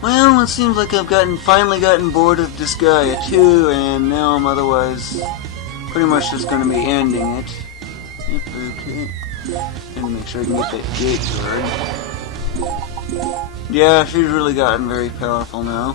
Well, it seems like I've finally gotten bored of Disgaea 2, and now I'm otherwise pretty much just going to be ending it. Yep, okay. Gonna make sure I can get that gate guard. Yeah, she's really gotten very powerful now.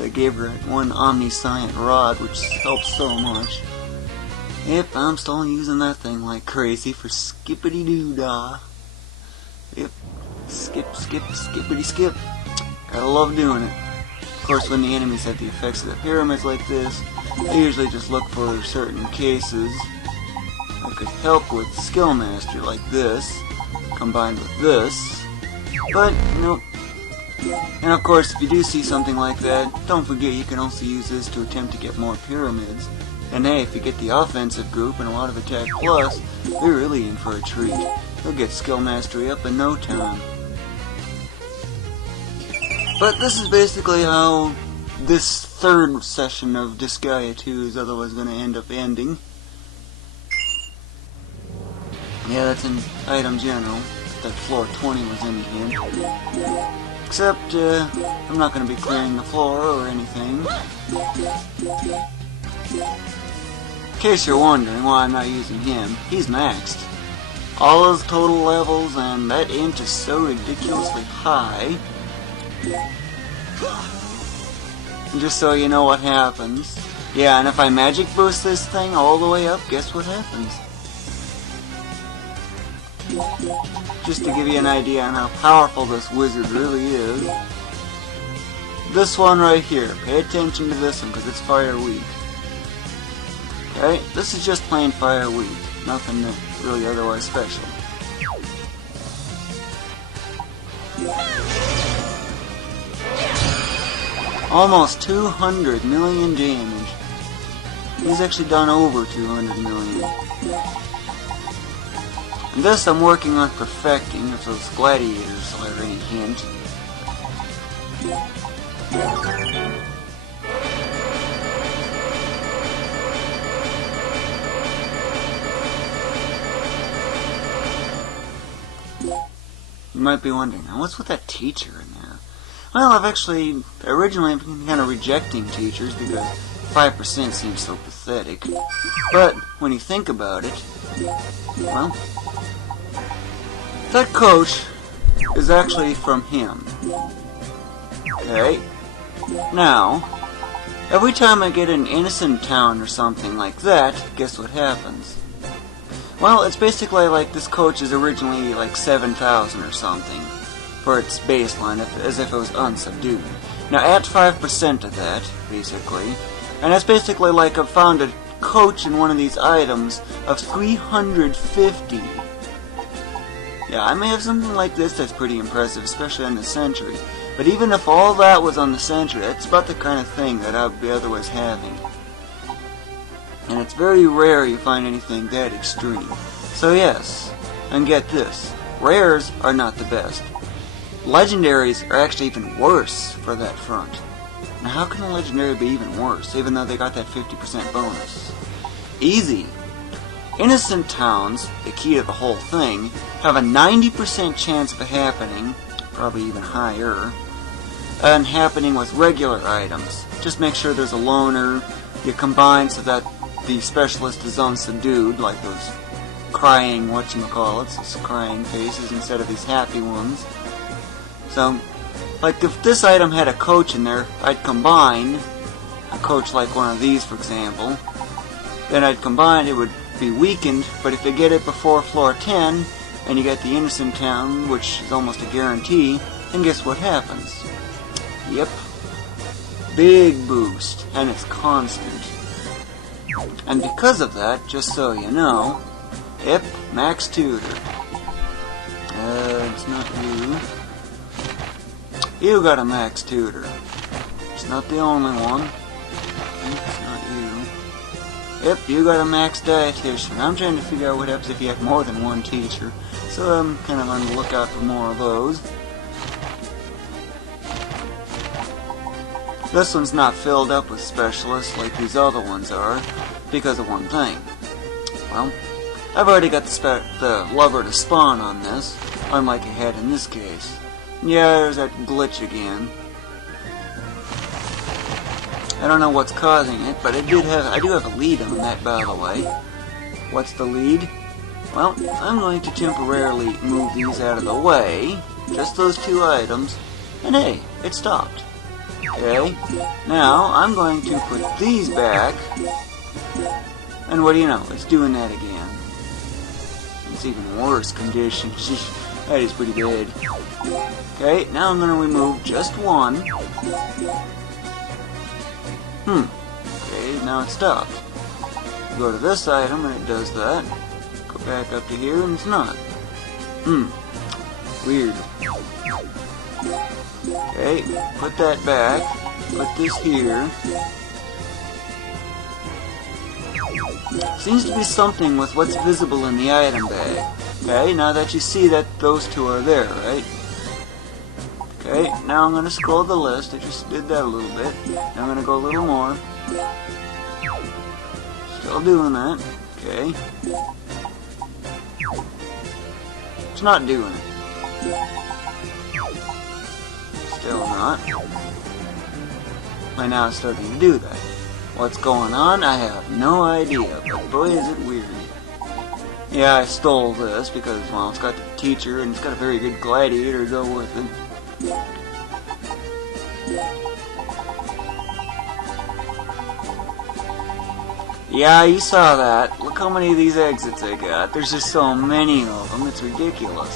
I gave her one omniscient rod, which helps so much. Yep, I'm still using that thing like crazy for skippity-doo-dah. Yep, skip, skip, skippity-skip. Gotta love doing it. Of course, when the enemies have the effects of the pyramids like this, I usually just look for certain cases that could help with skill mastery, like this, combined with this. But, nope. And of course, if you do see something like that, don't forget you can also use this to attempt to get more pyramids. And hey, if you get the offensive group and a lot of attack plus, you're really in for a treat. You'll get skill mastery up in no time. But this is basically how this third session of Disgaea 2 is otherwise going to end up ending. Yeah, that's in item general. That floor 20 was in hint. Except, I'm not going to be clearing the floor or anything. In case you're wondering why I'm not using him, he's maxed. All those total levels, and that int is so ridiculously high. And just so you know what happens. Yeah, and if I magic boost this thing all the way up, guess what happens? Just to give you an idea on how powerful this wizard really is. This one right here. Pay attention to this one because it's fire weak. Okay, this is just plain fire weak. Nothing really otherwise special. Almost 200 million damage. He's actually done over 200 million. And this I'm working on perfecting, if those gladiators are any hint. You might be wondering, now what's with that teacher in there? Well, I've actually originally been kind of rejecting teachers because 5% seems so pathetic. But when you think about it, well, that coach is actually from him. Okay? Now, every time I get an innocent town or something like that, guess what happens? Well, it's basically like this coach is originally like 7,000 or something for its baseline, as if it was unsubdued. Now add 5% of that, basically, and that's basically like I've found a coach in one of these items of 350. Yeah, I may have something like this that's pretty impressive, especially on the sentry. But even if all that was on the sentry, that's about the kind of thing that I'd be otherwise having. And it's very rare you find anything that extreme. So yes, and get this, rares are not the best. Legendaries are actually even worse for that front. Now how can a legendary be even worse, even though they got that 50% bonus? Easy. Innocent towns, the key to the whole thing, have a 90% chance of it happening, probably even higher, and happening with regular items. Just make sure there's a loner, you combine so that the specialist is unsubdued, like those crying whatchamacallits, those crying faces instead of these happy ones. So, like if this item had a coach in there, I'd combine a coach like one of these, for example. Then I'd combine, it would be weakened, but if you get it before floor 10, and you get the innocent town, which is almost a guarantee, then guess what happens? Yep. Big boost, and it's constant. And because of that, just so you know, yep, max tutor. It's not you. You got a max tutor. It's not the only one. It's not you. Yep, you got a max dietician. I'm trying to figure out what happens if you have more than one teacher. So I'm kind of on the lookout for more of those. This one's not filled up with specialists like these other ones are, because of one thing. Well, I've already got the lover to spawn on this, unlike I had in this case. Yeah, there's that glitch again. I don't know what's causing it, but I do have a lead on that, by the way. What's the lead? Well, I'm going to temporarily move these out of the way. Just those two items. And hey, it stopped. Okay, now I'm going to put these back. And what do you know? It's doing that again. It's even worse condition. That is pretty bad. Okay, now I'm going to remove just one. Okay, now it stopped. Go to this item and it does that. Go back up to here and it's not. Weird. Okay, put that back. Put this here. Seems to be something with what's visible in the item bag. Okay, now that you see that those two are there, right? Okay, now I'm going to scroll the list. I just did that a little bit. Now I'm going to go a little more. Still doing that. Okay. It's not doing it. Still not. And now it's starting to do that. What's going on? I have no idea, but boy is it weird. Yeah, I stole this because, well, it's got the teacher and it's got a very good gladiator to go with it. Yeah, you saw that. Look how many of these exits I got. There's just so many of them, it's ridiculous.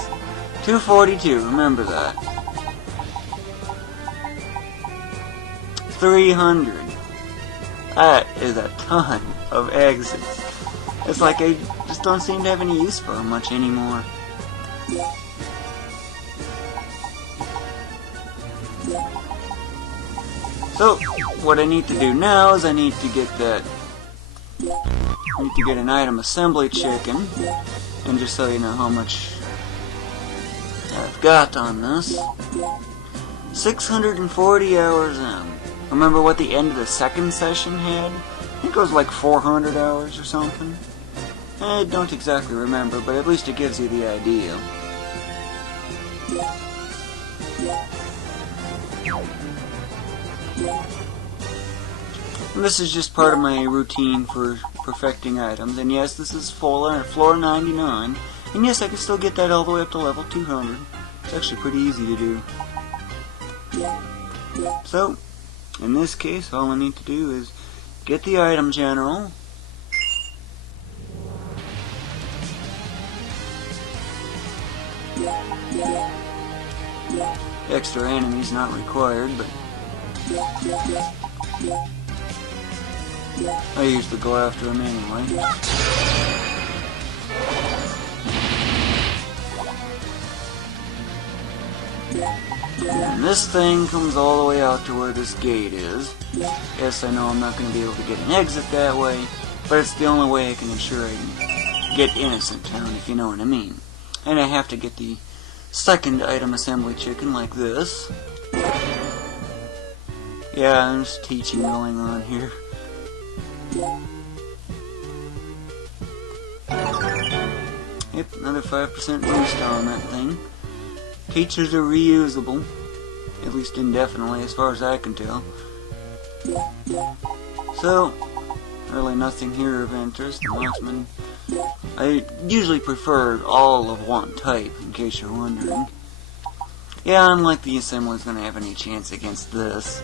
242, remember that. 300. That is a ton of exits. It's like I just don't seem to have any use for them much anymore. So, what I need to do now is I need to get an item assembly chicken. And just so you know how much I've got on this. 640 hours in. Remember what the end of the second session had? I think it was like 400 hours or something. I don't exactly remember, but at least it gives you the idea. And this is just part of my routine for perfecting items. And yes, this is floor 99. And yes, I can still get that all the way up to level 200. It's actually pretty easy to do. So, in this case, all I need to do is get the item general. Extra enemies not required, but I usually go after them anyway. And this thing comes all the way out to where this gate is. Yes, I know I'm not going to be able to get an exit that way, but it's the only way I can ensure I can get Innocent Town, if you know what I mean. And I have to get the second item assembly chicken like this. Yeah, there's teaching going on here. Yep, another 5% boost on that thing. Teachers are reusable, at least indefinitely as far as I can tell. So, really nothing here of interest. The marksman, I usually prefer all of one type, in case you're wondering. Yeah, unlike the assembly's gonna have any chance against this.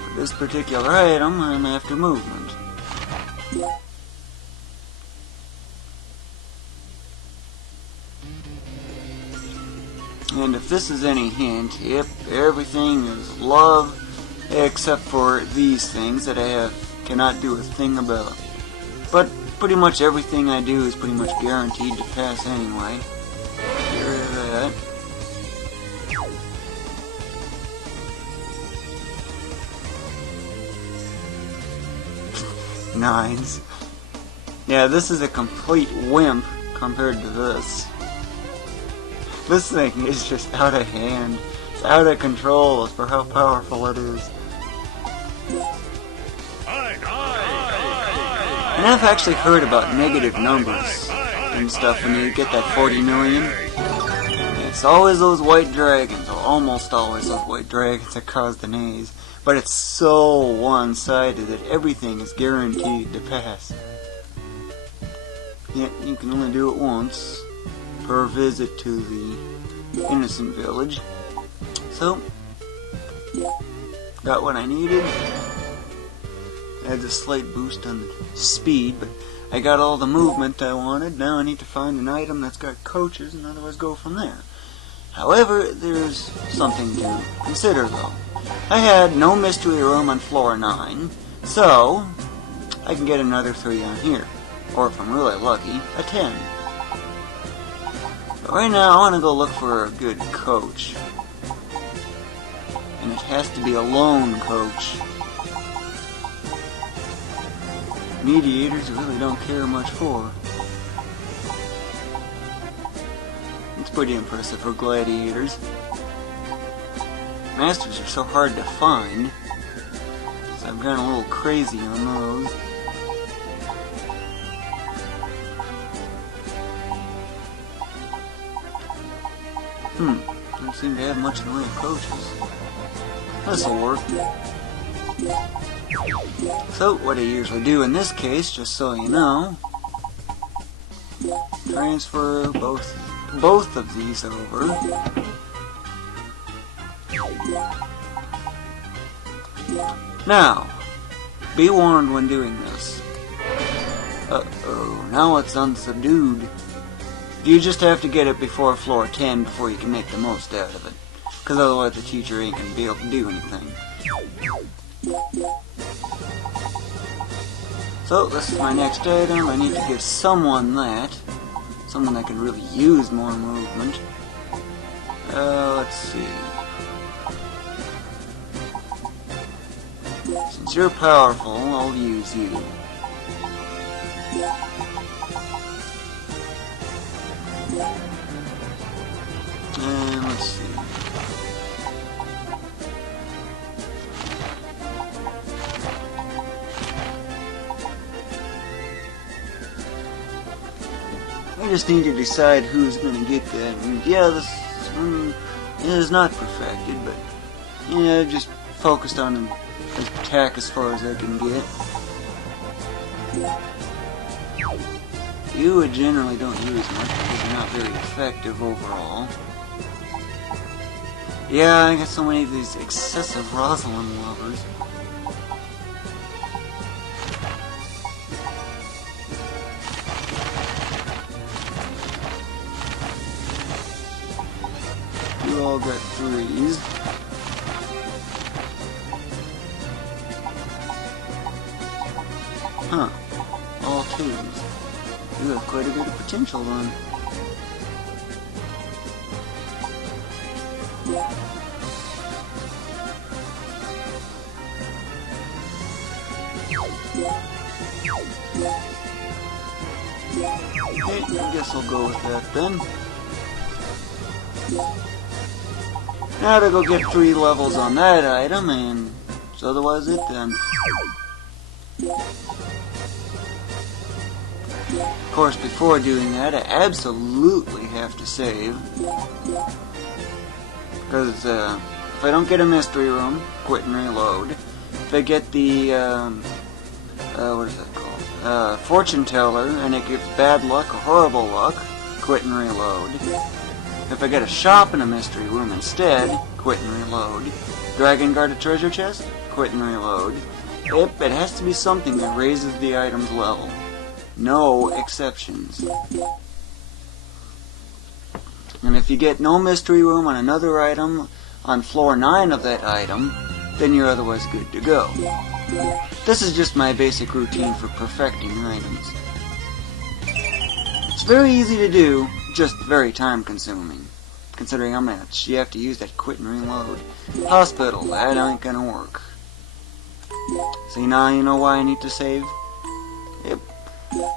For this particular item, I'm after movement. And if this is any hint, yep, everything is love, except for these things that I cannot do a thing about. But pretty much everything I do is pretty much guaranteed to pass anyway. Get rid of that. Nines. Yeah, this is a complete wimp compared to this. This thing is just out of hand. It's out of control for how powerful it is. And I've actually heard about negative numbers and stuff when you get that 40 million. It's always those white dragons, or almost always those white dragons that cause the nays. But it's so one-sided that everything is guaranteed to pass. Yet you can only do it once per visit to the innocent village. So, got what I needed. Adds a slight boost on the speed, but I got all the movement I wanted. Now I need to find an item that's got coaches and otherwise go from there. However, there's something to consider though. I had no mystery room on floor 9, so I can get another 3 on here. Or if I'm really lucky, a 10. But right now I want to go look for a good coach. And it has to be a lone coach. Mediators I really don't care much for. It's pretty impressive for gladiators. Masters are so hard to find, so I've gone a little crazy on those. Don't seem to have much in the way of coaches. This'll work. So, what I usually do in this case, just so you know, transfer both of these over. Now, be warned when doing this. Uh-oh, now it's unsubdued. You just have to get it before floor 10 before you can make the most out of it. Because otherwise the teacher ain't going to be able to do anything. So, this is my next item. I need to give someone that. Someone that can really use more movement. Let's see. Since you're powerful, I'll use you. And let's see. I just need to decide who's going to get that. And yeah, this is not perfected, but yeah, just focused on attack as far as I can get. You generally don't use much because you're not very effective overall. Yeah, I got so many of these excessive Rosalind lovers. You all got 3s. Huh. All 2s. You have quite a bit of potential then. Okay, I guess I'll go with that then. Now to go get 3 levels on that item, and it's otherwise it then. Of course, before doing that, I absolutely have to save. Because if I don't get a mystery room, quit and reload. If I get the, what is that called? Fortune teller, and it gives bad luck or horrible luck, quit and reload. If I get a shop in a mystery room instead, quit and reload. Dragon guarded treasure chest, quit and reload. Yep, it has to be something that raises the item's level. No exceptions. And if you get no mystery room on another item on floor 9 of that item, then you're otherwise good to go. This is just my basic routine for perfecting items. It's very easy to do, just very time consuming. Considering how much you have to use that quit and reload. Hospital, that ain't gonna work. See, now you know why I need to save? Yep.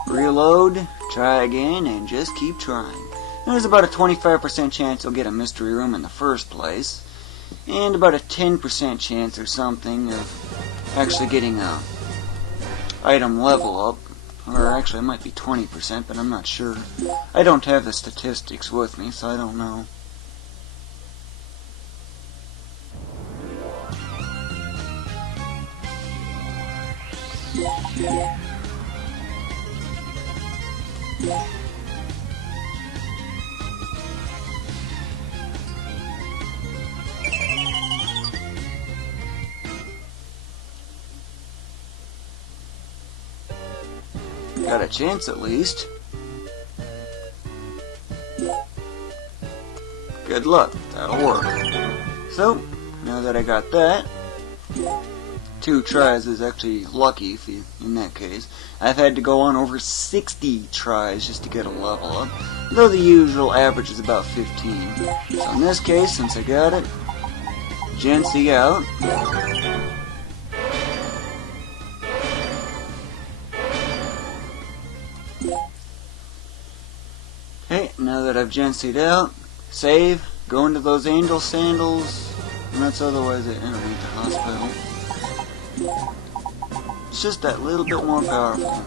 Reload, try again, and just keep trying. There's about a 25% chance you'll get a mystery room in the first place, and about a 10% chance or something of actually getting a item level up Or actually, it might be 20%, but I'm not sure. I don't have the statistics with me, so I don't know. Got a chance at least. Good luck, that'll work. So, now that I got that, 2 tries is actually lucky if you, in that case. I've had to go on over 60 tries just to get a level up, though the usual average is about 15. So in this case, since I got it, Gency out. Okay, now that I've Gency'd out, save, go into those angel sandals, and that's otherwise it underneath the hospital. It's just that little bit more powerful.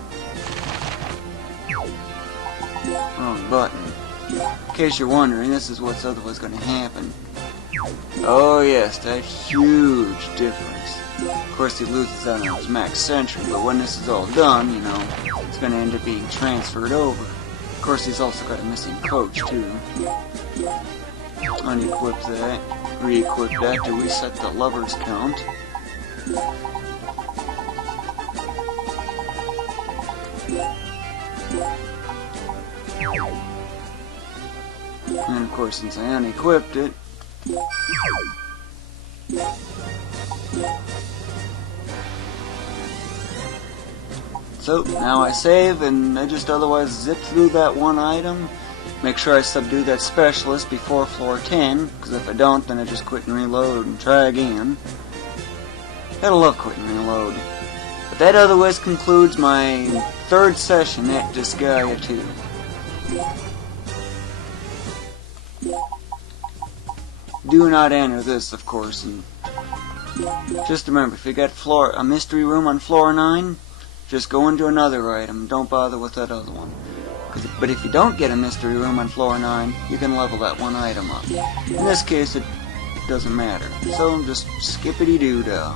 Wrong button. In case you're wondering, this is what's otherwise going to happen. Oh yes, that huge difference. Of course he loses out on his max sentry, but when this is all done, you know, it's going to end up being transferred over. Of course he's also got a missing coach too. Unequip that, re-equip that to reset the lover's count. And of course, since I unequipped it, so now I save and I just otherwise zip through that one item. Make sure I subdue that specialist before floor 10, because if I don't, then I just quit and reload and try again. Gotta love quit and reload. But that otherwise concludes my 3rd session at Disgaea 2. Do not enter this, of course, and just remember, if you got a mystery room on floor 9, just go into another item. Don't bother with that other one. But if you don't get a mystery room on floor 9, you can level that one item up. In this case, it doesn't matter. So just skippity-doo-dah.